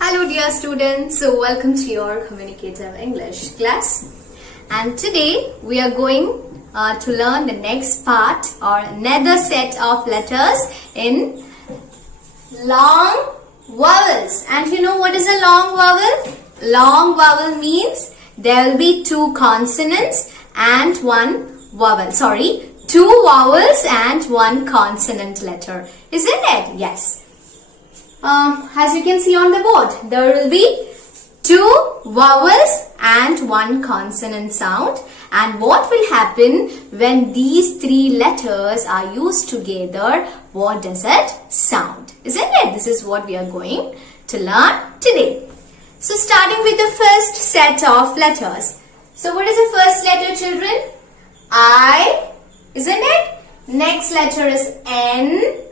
Hello dear students, so welcome to your communicative English class, and today we are going to learn the next part or another set of letters in long vowels. And you know what is a long vowel? Long vowel means there will be two consonants and one vowel. Two vowels and one consonant letter, isn't it? Yes. As you can see on the board, there will be two vowels and one consonant sound. And what will happen when these three letters are used together? What does it sound? Isn't it? This is what we are going to learn today. So starting with the first set of letters. So what is the first letter, children? I, isn't it? Next letter is N.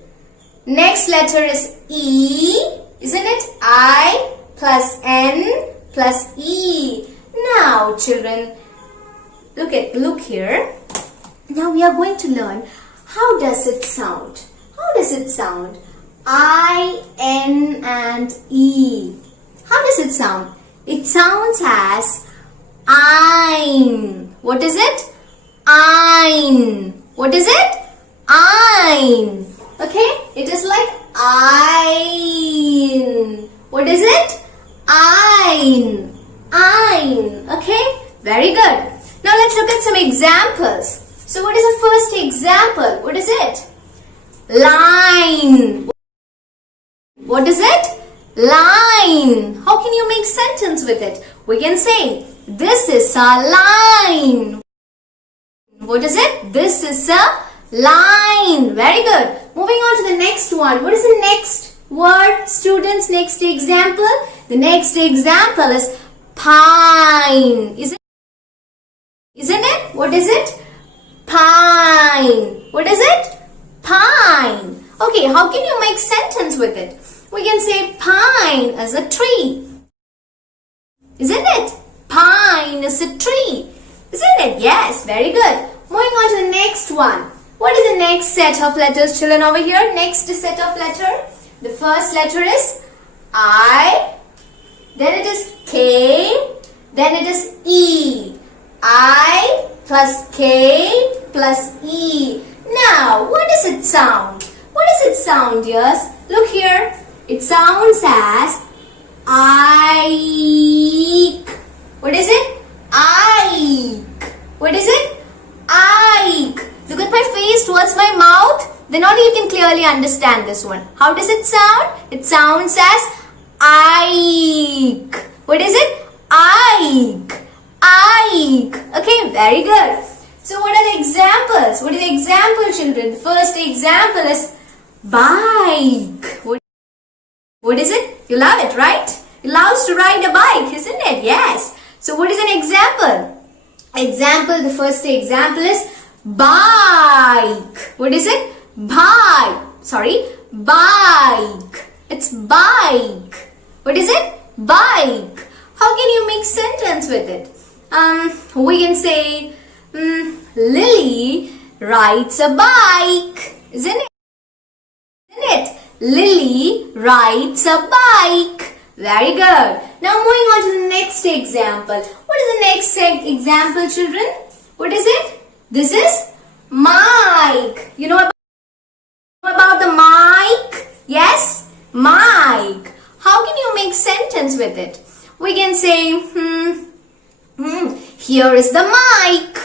Next letter is E, isn't it? I plus N plus E. Now children, look here. Now we are going to learn how does it sound. How does it sound? I, N and E. How does it sound? It sounds as ein. What is it? Ein. What is it? Ein. Okay, it is like ein. What is it? Ein. Ein. Okay, very good. Now let's look at some examples. So what is the first example? What is it? Line. What is it? Line. How can you make sentence with it? We can say, this is a line. What is it? This is a line. Very good. Moving on to the next one. What is the next word, students? Next example. The next example is pine. Isn't it? What is it? Pine. What is it? Pine. Okay, how can you make sentence with it? We can say pine is a tree. Isn't it? Pine is a tree. Isn't it? Yes, very good. Moving on to the next one. What is the next set of letters, children, over here? Next set of letter. The first letter is I. Then it is K. Then it is E. I plus K plus E. Now, what does it sound? What does it sound, dears? Look here. It sounds as Ike. What is it? Ike. What is it? Ike. Look at my face towards my mouth. Then only you can clearly understand this one. How does it sound? It sounds as Ike. What is it? Ike. Ike. Okay, very good. So what are the examples? What is the example, children? The first example is bike. What is it? You love it, right? You love to ride a bike, isn't it? Yes. So what is an example? The first example is bike. What is it? Bike. It's bike. What is it? Bike. How can you make sentence with it? We can say, Lily rides a bike. Isn't it? Lily rides a bike. Very good. Now moving on to the next example. What is the next example, children? What is it? This is mic. You know about the mic? Yes? Mic. How can you make sentence with it? We can say, here is the mic.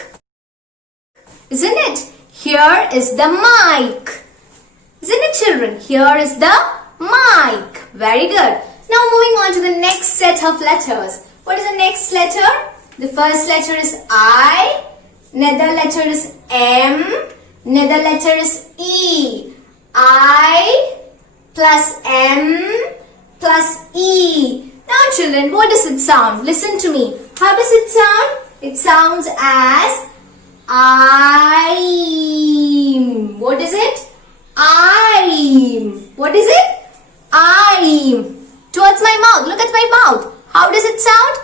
Isn't it? Here is the mic. Isn't it, children? Here is the mic. Very good. Now moving on to the next set of letters. What is the next letter? The first letter is I. Another letter is M. Another letter is E. I plus M plus E. Now children, what does it sound? Listen to me. How does it sound? It sounds as I'm. What is it? I'm. What is it? I'm. Towards my mouth. Look at my mouth. How does it sound?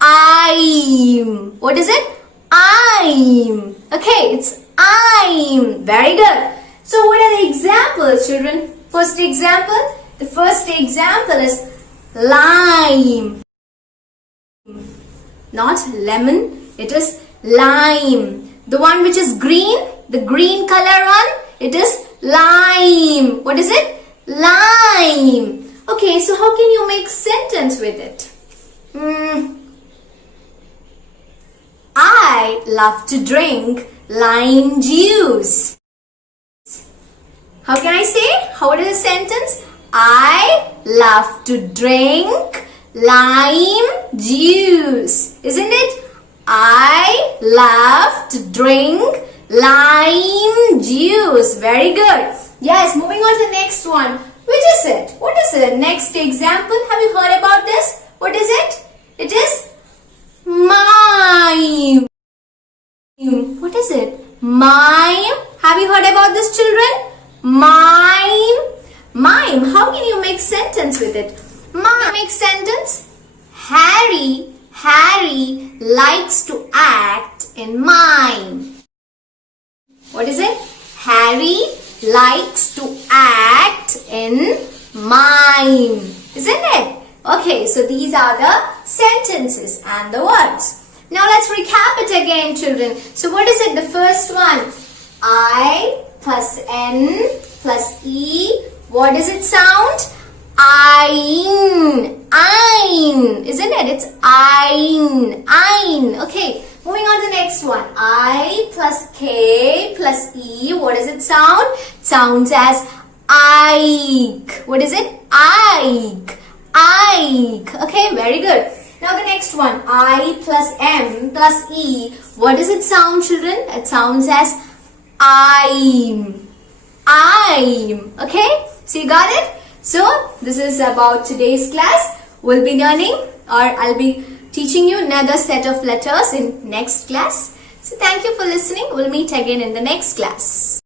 I'm. What is it? I'm. Okay, it's I'm. Very good. So what are the examples, children? First example. The first example is lime. Not lemon, it is lime. The one which is green, the green color one, it is lime. What is it? Lime. Okay, so how can you make sentence with it? I love to drink lime juice. How can I say? How is the sentence? I love to drink lime juice. Isn't it? I love to drink lime juice. Very good. Yes, moving on to the next one. Which is it? What is it? Next example. Have you heard about this? What is it? It is mime. What is it? Mime. Have you heard about this, children? Mime. Mime. How can you make sentence with it? Mime. Make sentence. Harry likes to act in mime. What is it? Harry likes to act in mime. Isn't it? Okay, so these are the sentences and the words. Now let's recap it again, children. So what is it? The first one. I plus N plus E. What does it sound? Ein. Ein. Isn't it? It's ein. Ein. Okay. Moving on to the next one. I plus K plus E. What does it sound? It sounds as Ike. What is it? Ike. Ike. Okay, very good. Now the next one. I plus M plus E. What does it sound, children? It sounds as I'm. I'm. Okay? So you got it? So this is about today's class. We'll be learning, or I'll be teaching you another set of letters in next class. So thank you for listening. We'll meet again in the next class.